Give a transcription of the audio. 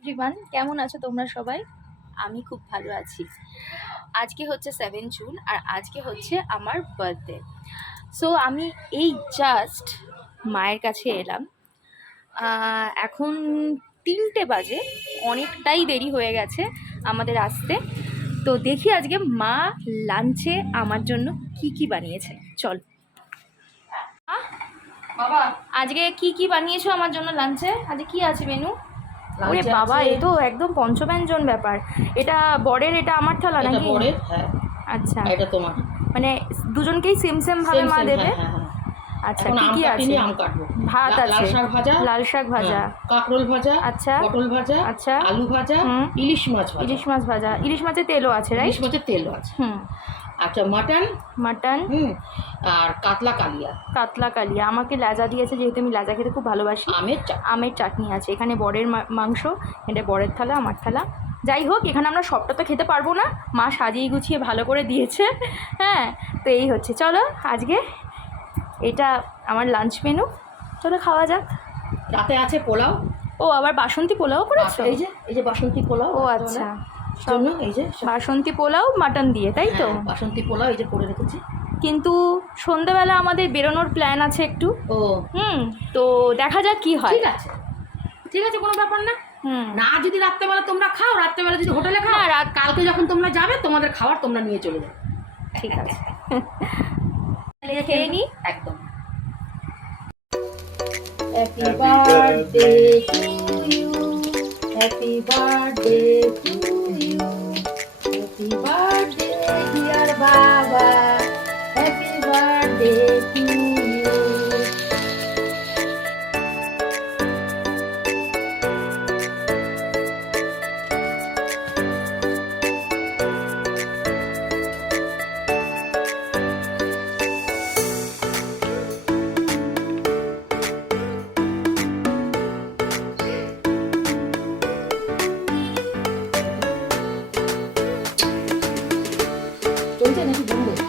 Everyone, কেমন আছো তোমরা সবাই? আমি খুব ভালো আছি। আজকে হচ্ছে 7 জুন আর আজকে হচ্ছে আমার বার্থডে। সো আমি এই জাস্ট মায়ের কাছে এলাম। এখন 3টে বাজে, অনেকটাই দেরি হয়ে গেছে আমাদের আসতে। তো দেখি আজকে মা লাঞ্চে আমার জন্য কি কি বানিয়েছে। চল বাবা, আজকে কি কি বানিয়েছো আমার জন্য লাঞ্চে? আজকে কি আছে মেনু? ওরে বাবা, এ তো একদম পঞ্চব্যঞ্জন ব্যাপার। এটা বরের, এটা আমার থালা নাকি? বরের, হ্যাঁ। আচ্ছা, এটা তোমার। মানে দুজনকেই সেম সেম ভাবে মা দেবে? আচ্ছা, কি কি আছে? ভাত আছে, লাল শাক ভাজা, কাঁকরোল ভাজা, আচ্ছা পটল ভাজা, আচ্ছা, আলু ভাজা, ইলিশ মাছ ভাজা। ইলিশ মাছ ভাজা, ইলিশ মাছের তেলও আছে, রাইট? ইলিশ মাছের তেলও আছে। আচ্ছা, মাটন, আর কাতলা কালিয়া। কাতলা কালিয়া আমাকে লেজা দিয়েছে, যেহেতু আমি লেজা খেতে খুব ভালোবাসি। আমের চাটনি আছে। এখানে বরের মাংস, এটা বরের থালা, আমার থালা। যাই হোক, এখানে আমরা সবটা তো খেতে পারবো না, মা সাজিয়ে গুছিয়ে ভালো করে দিয়েছে। হ্যাঁ, তো এই হচ্ছে, চলো আজকে এটা আমার লাঞ্চ মেনু, চলো খাওয়া যাক। রাতে আছে পোলাও। ও, আবার বাসন্তী পোলাও করেছো? এই যে বাসন্তী পোলাও। ও আচ্ছা, জন্য এই যে বাসন্তী পোলাও মাটন দিয়ে, তাই তো? বাসন্তী পোলাও এই যে করে রেখেছি। কিন্তু সন্ধ্যাবেলা আমাদের বেরোনোর প্ল্যান আছে একটু। ও তো দেখা যাক কি হয়। ঠিক আছে, কোনো ব্যাপার না। না, যদি রাত্রেবেলা তোমরা খাও, রাত্রেবেলা যদি হোটেলে খাও, কালকে যখন তোমরা যাবে তোমাদের খাবার তোমরা নিয়ে চলে যাবে। ঠিক আছে, খেয়ে নি একদম। Happy birthday to you, happy birthday to you, happy birthday dear baba, happy birthday to you. চলছে নাকি বন্ধ?